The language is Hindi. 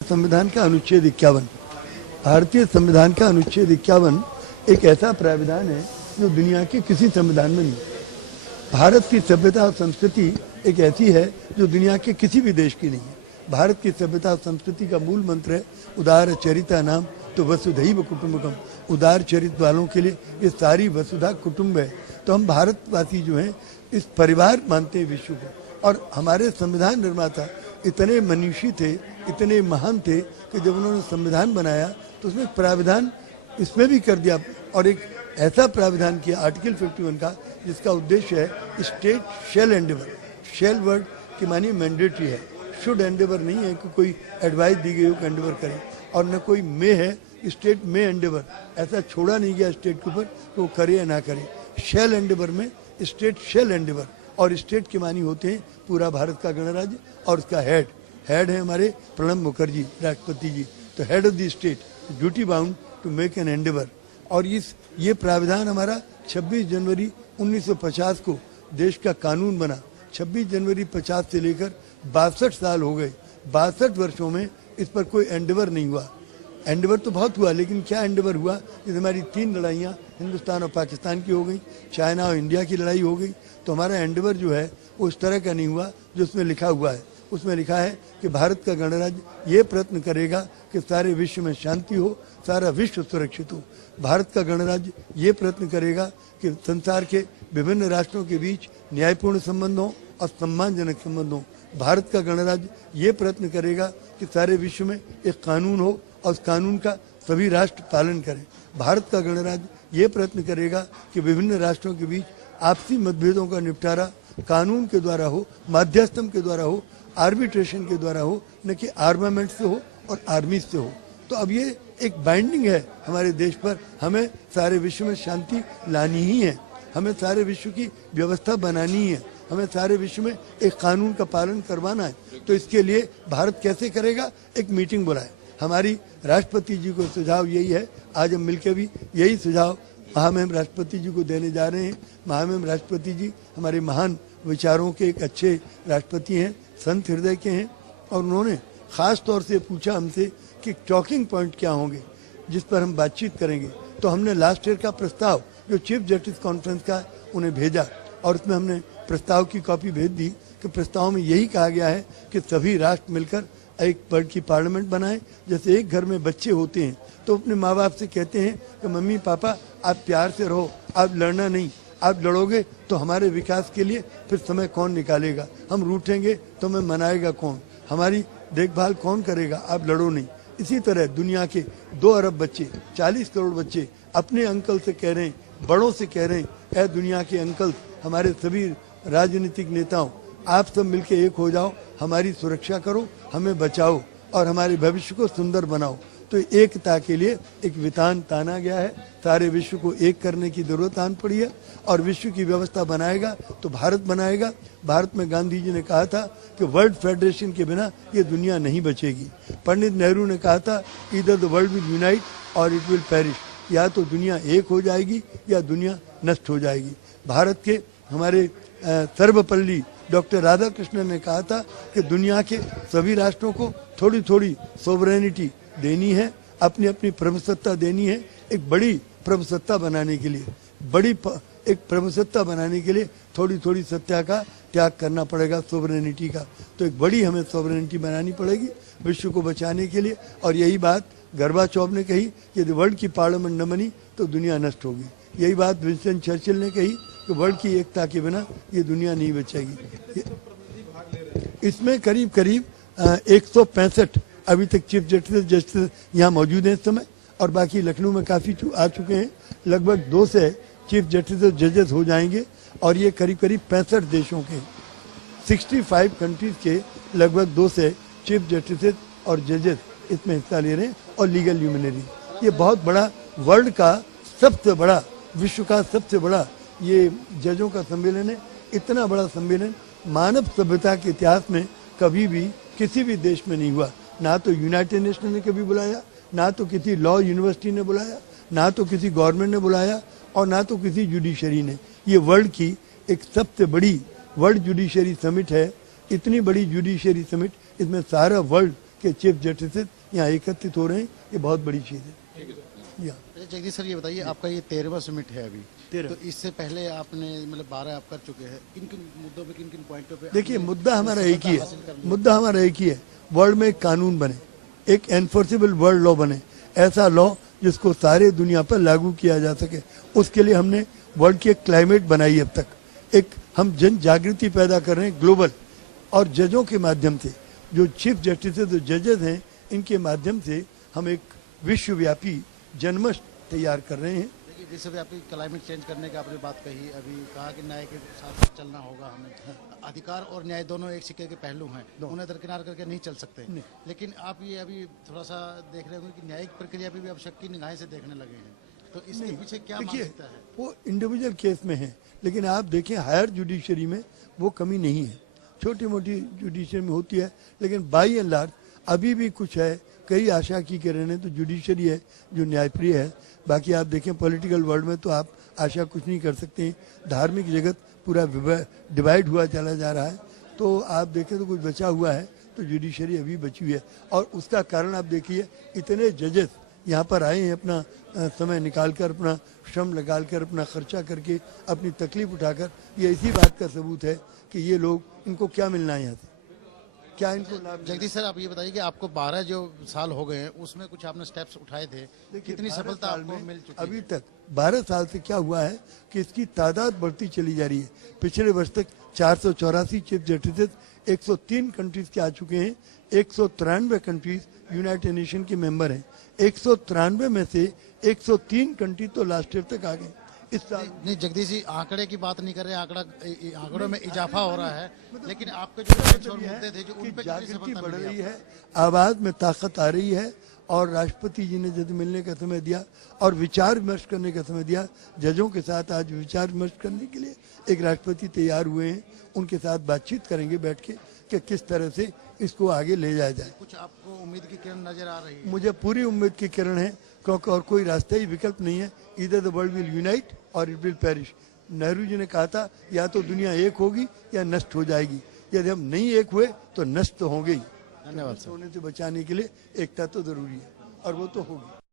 संविधान का अनुच्छेद 51, भारतीय संविधान का अनुच्छेद 51 एक ऐसा प्राविधान है जो दुनिया के किसी संविधान में नहीं। भारत की सभ्यता और संस्कृति एक ऐसी है जो दुनिया के किसी भी देश की नहीं है। भारत की सभ्यता और संस्कृति का मूल मंत्र है उदार चरिता नाम तो वसुधैव कुटुंबकम। उदार चरित्र वालों के लिए ये सारी वसुधा कुटुंब है। तो हम भारतवासी जो हैं इस परिवार मानते हैं विश्व को। और हमारे संविधान निर्माता इतने मनीषी थे, इतने महान थे कि जब उन्होंने संविधान बनाया तो उसमें प्राविधान इसमें भी कर दिया और एक ऐसा प्राविधान किया आर्टिकल 51 का जिसका उद्देश्य है state shall endeavour. Shall word की मानी मैंडेटरी है, शुड एंडेवर नहीं है कि कोई एडवाइस दी गई हो कि एंडेवर करें, और न कोई मे है, स्टेट में एंडेवर ऐसा छोड़ा नहीं गया स्टेट के ऊपर तो वो करे या ना करे। शेल एंडेवर में स्टेट शेल एंडेवर, और स्टेट के मानी होते हैं पूरा भारत का गणराज्य और उसका हेड है हमारे प्रणब मुखर्जी राष्ट्रपति जी। तो head of the state duty bound to make an endeavour. और ये प्राविधान हमारा 26 जनवरी 1950 को देश का कानून बना। 26 जनवरी 50 से लेकर 62 साल हो गए। 62 वर्षों में इस पर कोई एंडेवर नहीं हुआ। एंडेवर तो बहुत हुआ, लेकिन क्या एंडेवर हुआ? जैसे हमारी 3 लड़ाइयाँ हिंदुस्तान और पाकिस्तान की हो गई, चाइना और इंडिया की लड़ाई हो गई, तो हमारा एंडेवर जो है वो उस तरह का नहीं हुआ जो उसमें लिखा हुआ है। उसमें लिखा है कि भारत का गणराज्य ये प्रयत्न करेगा कि सारे विश्व में शांति हो, सारा विश्व सुरक्षित हो। भारत का गणराज्य ये प्रयत्न करेगा कि संसार के विभिन्न राष्ट्रों के बीच न्यायपूर्ण संबंध हो और सम्मानजनक संबंध हो। भारत का गणराज्य ये प्रयत्न करेगा कि सारे विश्व में एक कानून हो और उस कानून का सभी राष्ट्र पालन करें। भारत का गणराज्य ये प्रयत्न करेगा कि विभिन्न राष्ट्रों के बीच आपसी मतभेदों का निपटारा कानून के द्वारा हो, मध्यस्थम के द्वारा हो, आर्बिट्रेशन के द्वारा हो, न कि आर्मामेंट से हो और आर्मी से हो। तो अब ये एक बाइंडिंग है हमारे देश पर। हमें सारे विश्व में शांति लानी ही है, हमें सारे विश्व की व्यवस्था बनानी है, हमें सारे विश्व में एक कानून का पालन करवाना है। तो इसके लिए भारत कैसे करेगा? एक मीटिंग बुलाए। हमारी राष्ट्रपति जी को सुझाव यही है, आज हम मिलकर भी यही सुझाव महामहिम राष्ट्रपति जी को देने जा रहे हैं। महामहिम राष्ट्रपति जी हमारे महान विचारों के एक अच्छे राष्ट्रपति हैं, संत हृदय के हैं, और उन्होंने ख़ास तौर से पूछा हमसे कि टॉकिंग पॉइंट क्या होंगे जिस पर हम बातचीत करेंगे। तो हमने लास्ट ईयर का प्रस्ताव जो चीफ जस्टिस कॉन्फ्रेंस का उन्हें भेजा और उसमें हमने प्रस्ताव की कॉपी भेज दी कि प्रस्ताव में यही कहा गया है कि सभी राष्ट्र मिलकर एक वर्ल्ड की पार्लियामेंट बनाएं। जैसे एक घर में बच्चे होते हैं तो अपने माँ बाप से कहते हैं कि मम्मी पापा आप प्यार से रहो, आप लड़ना नहीं, आप लड़ोगे तो हमारे विकास के लिए फिर समय कौन निकालेगा, हम रूठेंगे तो हमें मनाएगा कौन, हमारी देखभाल कौन करेगा, आप लड़ो नहीं। इसी तरह दुनिया के 2 अरब बच्चे, 40 करोड़ बच्चे अपने अंकल से कह रहे हैं, बड़ों से कह रहे हैं, ऐ दुनिया के अंकल, हमारे सभी राजनीतिक नेताओं, आप सब मिलकर एक हो जाओ, हमारी सुरक्षा करो, हमें बचाओ और हमारे भविष्य को सुंदर बनाओ। तो एकता के लिए एक विधान ताना गया है। सारे विश्व को एक करने की जरूरत आन पड़ी है और विश्व की व्यवस्था बनाएगा तो भारत बनाएगा। भारत में गांधी जी ने कहा था कि वर्ल्ड फेडरेशन के बिना ये दुनिया नहीं बचेगी। पंडित नेहरू ने कहा था either the world will unite और इट विल पेरिश, या तो दुनिया एक हो जाएगी या दुनिया नष्ट हो जाएगी। भारत के हमारे सर्वपल्ली डॉक्टर राधाकृष्णन ने कहा था कि दुनिया के सभी राष्ट्रों को थोड़ी थोड़ी सोवरेनिटी देनी है, अपनी अपनी प्रभुसत्ता देनी है। एक बड़ी प्रभुसत्ता बनाने के लिए, एक प्रभुसत्ता बनाने के लिए थोड़ी थोड़ी सत्ता का त्याग करना पड़ेगा, सोवरेनिटी का। तो एक बड़ी हमें सोवरेनिटी बनानी पड़ेगी विश्व को बचाने के लिए। और यही बात गोर्बाचोव ने कही, यदि वर्ल्ड की पार्लियामेंट न बनी तो दुनिया नष्ट होगी। यही बात विंस्टन चर्चिल ने कही कि वर्ल्ड की एकता के बिना ये दुनिया नहीं बचेगी। इसमें करीब करीब 165 अभी तक चीफ जस्टिस यहाँ मौजूद हैं इस समय, और बाकी लखनऊ में काफ़ी आ चुके हैं। लगभग 2 से चीफ जस्टिस और जजेस हो जाएंगे और ये करीब करीब 65 देशों के 65 कंट्रीज के लगभग 2 से चीफ जस्टिस और जजेस इसमें हिस्सा ले रहे हैं और लीगल ल्यूमिनरी। ये बहुत बड़ा वर्ल्ड का सबसे बड़ा, विश्व का सबसे बड़ा ये जजों का सम्मेलन है। इतना बड़ा सम्मेलन मानव सभ्यता के इतिहास में कभी भी किसी भी देश में नहीं हुआ। ना तो यूनाइटेड नेशन ने कभी बुलाया, ना तो किसी लॉ यूनिवर्सिटी ने बुलाया, ना तो किसी गवर्नमेंट ने बुलाया, और ना तो किसी जुडिशरी ने। ये वर्ल्ड की एक सबसे बड़ी वर्ल्ड जुडिशरी समिट है। इतनी बड़ी जुडिशरी समिट, इसमें सारा वर्ल्ड के चीफ जस्टिस यहाँ एकत्रित हो रहे हैं, ये बहुत बड़ी चीज़ है। या जगदीश सर, ये बताइए, आपका ये 13वां समिट है अभी, तो इससे पहले आपने मतलब 12 आप कर चुके हैं, किन किन मुद्दों पे, किन किन पॉइंटों पे? देखिए, मुद्दा हमारा एक ही है, मुद्दा हमारा एक ही है, वर्ल्ड में एक कानून बने, एक एनफोर्सेबल वर्ल्ड लॉ बने, ऐसा लॉ जिसको सारे दुनिया पर लागू किया जा सके। उसके लिए हमने वर्ल्ड की एक क्लाइमेट बनाई अब तक, एक हम जन जागृति पैदा कर रहे हैं ग्लोबल, और जजों के माध्यम से, जो चीफ जस्टिस जो जजेस हैं, इनके माध्यम से हम एक विश्वव्यापी जनमत तैयार कर रहे हैं। देखिए, विश्वव्यापी क्लाइमेट चेंज करने की आपने बात कही, अभी कहा कि न्याय के साथ चलना होगा हमें। अधिकार और न्याय दोनों एक सिक्के के पहलू हैं, उन्हें दरकिनार करके नहीं चल सकते। लेकिन आप ये अभी थोड़ा सा देख रहे होंगे कि न्यायिक प्रक्रिया भी अब शक की निगाहें से देखने लगे हैं, तो इसके पीछे क्या मानसिकता है? वो इंडिविजुअल केस में है, लेकिन आप देखें हायर जुडिशरी में वो कमी नहीं है, छोटी मोटी जुडिशरी में होती है, लेकिन बाई एंड लार्ज अभी भी कुछ है, कई आशा की किरणें तो जुडिशरी है जो न्यायप्रिय है। बाकी आप देखें पॉलिटिकल वर्ल्ड में तो आप आशा कुछ नहीं कर सकते हैं, धार्मिक जगत पूरा डिवाइड हुआ चला जा रहा है, तो आप देखें तो कुछ बचा हुआ है, तो जुडिशरी अभी बची हुई है। और उसका कारण आप देखिए, इतने जजेस यहाँ पर आए हैं, अपना समय निकाल कर, अपना श्रम लगा कर, अपना खर्चा करके, अपनी तकलीफ उठाकर, ये इसी बात का सबूत है कि ये लोग, इनको क्या मिलना है यहाँ से, क्या इनको लाभ। जगदीश सर, आप ये बताइए कि आपको 12 जो साल हो गए हैं, उसमें कुछ आपने स्टेप्स उठाए थे, कितनी सफलता आपको मिल चुकी है? अभी तक 12 साल से क्या हुआ है कि इसकी तादाद बढ़ती चली जा रही है। पिछले वर्ष तक 484 चीफ जस्टिस 103 कंट्रीज के आ चुके हैं, 193 कंट्रीज यूनाइटेड नेशन के मेंबर हैं, 193 में से 103 कंट्री तो लास्ट ईयर तक आ गए। इस साल नहीं जगदीश जी, आंकड़े की बात नहीं कर रहे, आंकड़ों में इजाफा हो रहा है, लेकिन आपके जो मुद्दे थे जो उन पे जागृति बढ़ रही है, आवाज में ताकत आ रही है, और राष्ट्रपति जी ने जब मिलने का समय दिया और विचार विमर्श करने का समय दिया, जजों के साथ आज विचार विमर्श करने के लिए एक राष्ट्रपति तैयार हुए हैं, उनके साथ बातचीत करेंगे बैठ के कि किस तरह से इसको आगे ले जाया जाए। कुछ आपको उम्मीद की किरण नजर आ रही है? मुझे पूरी उम्मीद की किरण है, क्योंकि और कोई रास्ता ही विकल्प नहीं है, इधर द वर्ल्ड विल यूनाइट और it will perish. Nehru ji ने कहा था, या तो दुनिया एक होगी या नष्ट हो जाएगी, यदि हम नहीं एक हुए तो नष्ट तो होंगे ही। धन्यवाद। होने से बचाने के लिए एकता तो जरूरी है, और वो तो होगी।